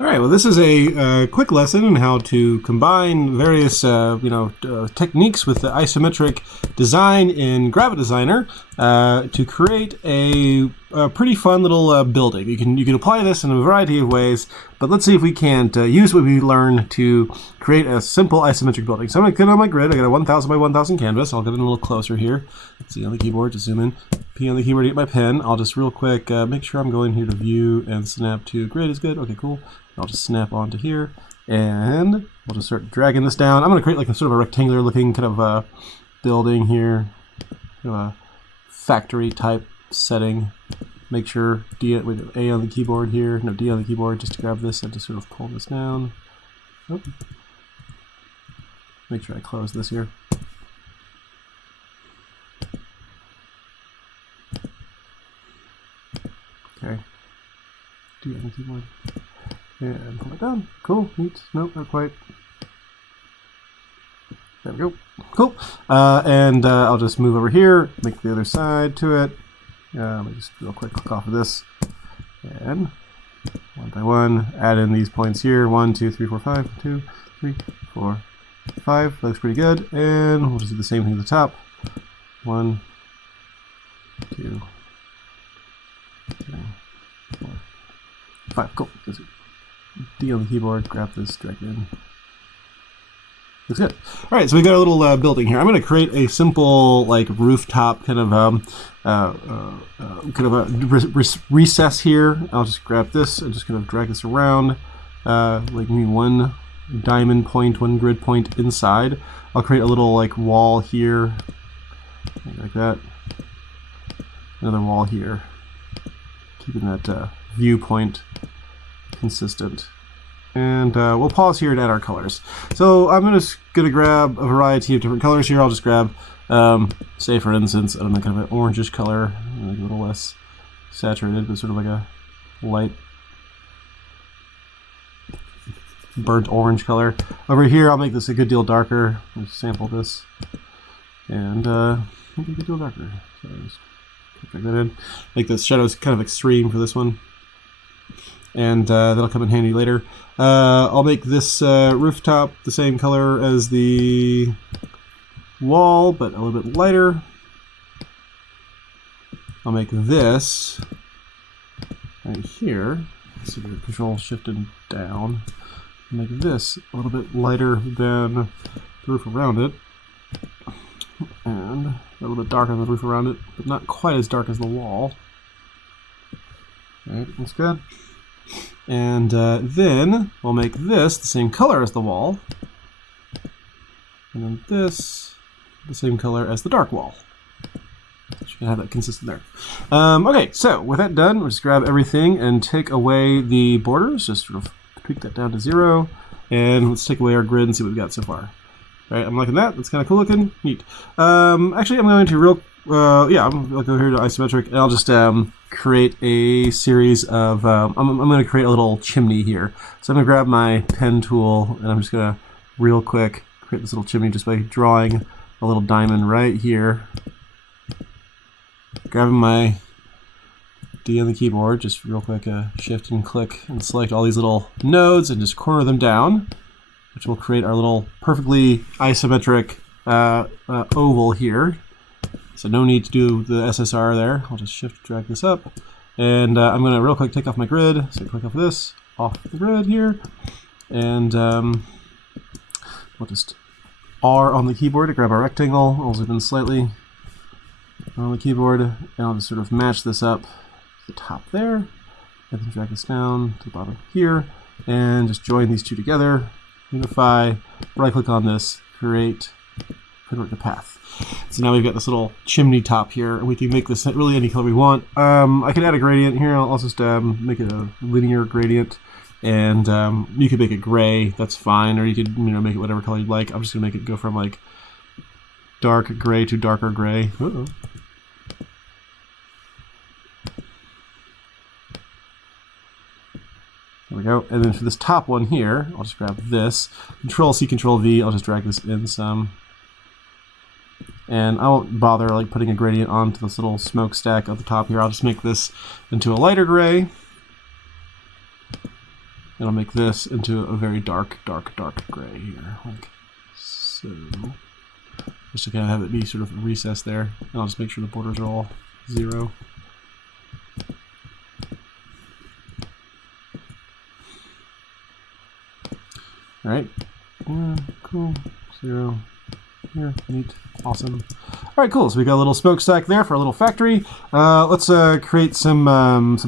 All right, well, this is a quick lesson on how to combine various, techniques with the isometric design in Gravit Designer to create a pretty fun little building. You can apply this in a variety of ways, but let's see if we can't use what we learned to create a simple isometric building. So I'm going to get on my grid. I got a 1000 by 1000 canvas. I'll get in a little closer here. Let's see on the keyboard, just zoom in. P on the keyboard to get my pen. I'll just real quick make sure I'm going here to view and snap to grid is good. Okay, cool. I'll just snap onto here, and we'll just start dragging this down. I'm going to create like a sort of a rectangular looking kind of building here, kind of a factory type setting. Make sure A on the keyboard here, no, D on the keyboard, just to grab this and just sort of pull this down. Oh. Make sure I close this here. Okay, D on the keyboard. And pull it down. Cool, neat. Nope, not quite. There we go. Cool. And I'll just move over here, make the other side to it. Let me just real quick click off of this. And one by one, add in these points here. 1, 2, 3, 4, 5. 2, 3, 4, 5. Looks pretty good. And we'll just do the same thing at the top. 1, 2, 3, 4, 5. Cool. D on the keyboard, grab this, drag it in. Looks good. All right, so we got a little building here. I'm going to create a simple, like, rooftop kind of recess here. I'll just grab this and just kind of drag this around, like maybe one diamond point, one grid point inside. I'll create a little like wall here, like that. Another wall here, keeping that viewpoint consistent. And we'll pause here and add our colors. So I'm just going to grab a variety of different colors here. I'll just grab, say for instance, I don't know, kind of an orangish color, like a little less saturated, but sort of like a light burnt orange color. Over here, I'll make this a good deal darker. I'll just sample this and make it a good deal darker. So just drag that in. Make the shadows kind of extreme for this one. And that'll come in handy later. I'll make this rooftop the same color as the wall, but a little bit lighter. I'll make this right here. Let's see, Control Shift and down. Make this a little bit lighter than the roof around it, and a little bit darker than the roof around it, but not quite as dark as the wall. All right, that's good. And then we'll make this the same color as the wall, and then this the same color as the dark wall. So you can have that consistent there. Okay, so with that done, we'll just grab everything and take away the borders. Just sort of tweak that down to 0, and let's take away our grid and see what we've got so far. All right, I'm liking that. That's kind of cool looking. Neat. Actually, I'm going to I'll go here to isometric, and I'll just create a series of, I'm going to create a little chimney here. So I'm going to grab my pen tool, and I'm just going to real quick create this little chimney just by drawing a little diamond right here. Grabbing my D on the keyboard, just real quick, shift and click and select all these little nodes and just corner them down, which will create our little perfectly isometric oval here. So no need to do the SSR there. I'll just shift drag this up. And I'm going to real quick take off my grid. So click off this, off the grid here. And we'll just R on the keyboard to grab our rectangle. I'll zoom in slightly on the keyboard. And I'll just sort of match this up to the top there. And then drag this down to the bottom here. And just join these two together. Unify, right click on this, create, convert to path. So now we've got this little chimney top here, and we can make this really any color we want. I can add a gradient here. I'll just make it a linear gradient, and you could make it gray. That's fine, or you could make it whatever color you'd like. I'm just gonna make it go from like dark gray to darker gray. Uh-oh. There we go. And then for this top one here, I'll just grab this. Control C, Control V. I'll just drag this in some. And I won't bother like putting a gradient onto this little smokestack at the top here. I'll just make this into a lighter gray. And I'll make this into a very dark gray here, like so. Just to kind of have it be sort of recessed there. And I'll just make sure the borders are all 0. All right, cool, 0. Here, neat, awesome. All right, cool. So we got a little smokestack there for a little factory. Let's create some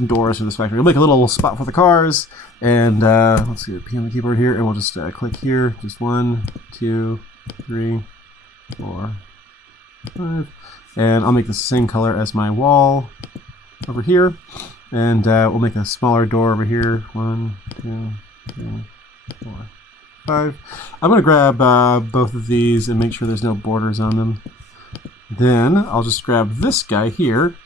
doors for this factory. We'll make a little spot for the cars, and let's get a P on the keyboard here, and we'll just click here. Just 1, 2, 3, 4, 5, and I'll make this the same color as my wall over here, and we'll make a smaller door over here. 1, 2, 3, 4, 5. I'm going to grab both of these and make sure there's no borders on them. Then I'll just grab this guy here,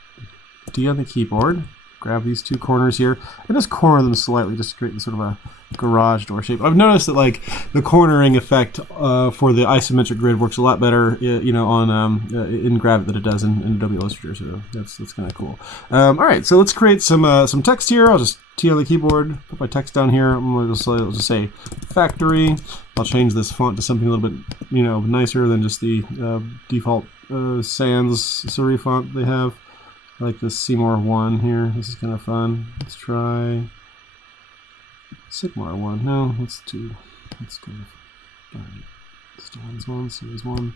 D on the keyboard, grab these 2 corners here, and just corner them slightly just to create sort of a garage door shape. I've noticed that like the cornering effect for the isometric grid works a lot better, you know, on in Gravit than it does in Adobe Illustrator. So that's kind of cool. All right, so let's create some text here. I'll just T on the keyboard, put my text down here. I'm going to just say factory. I'll change this font to something a little bit, you know, nicer than just the default sans serif font they have. I like this Seymour 1 here. This is kind of fun. Let's try Sigmar 1. No, let's do. Let's go. Stone's 1, Series 1.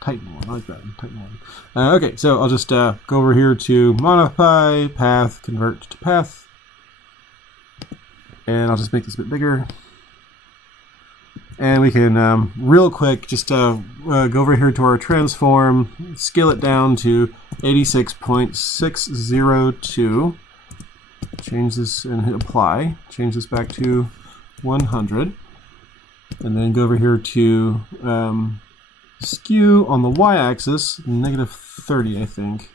Titan 1. I like that. Titan 1. Okay, so I'll just go over here to modify path, convert to path, and I'll just make this a bit bigger. And we can real quick just go over here to our transform, scale it down to 86.602. Change this and hit apply. Change this back to 100. And then go over here to skew on the y-axis, -30, I think.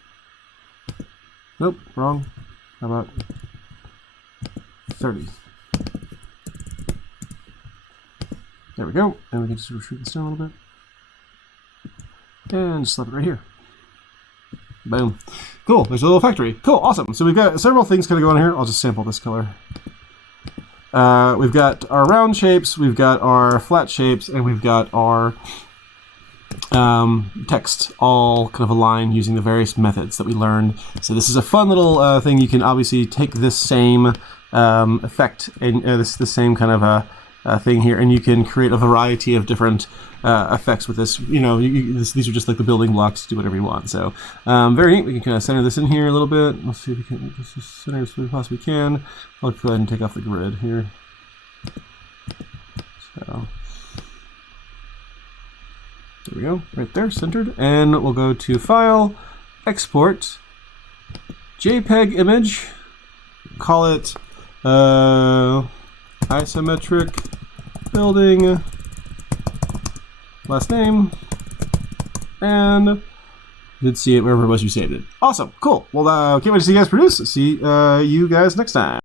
Nope, wrong. How about 30? There we go. And we can just retreat this down a little bit. And just slap it right here. Boom. Cool, there's a little factory. Cool, awesome. So we've got several things kind of going on here. I'll just sample this color. We've got our round shapes, we've got our flat shapes, and we've got our text all kind of aligned using the various methods that we learned. So this is a fun little thing. You can obviously take this same effect and this same kind of thing here, and you can create a variety of different effects with this. You know, these are just like the building blocks to do whatever you want. So very neat. We can kind of center this in here a little bit. Let's see if we can make this as center as we possibly can. I'll go ahead and take off the grid here. So there we go, right there, centered. And we'll go to File, Export, JPEG image, call it Isometric building, last name, and you should see it wherever it was you saved it. Awesome, cool. Well, can't wait to see you guys produce. See you guys next time.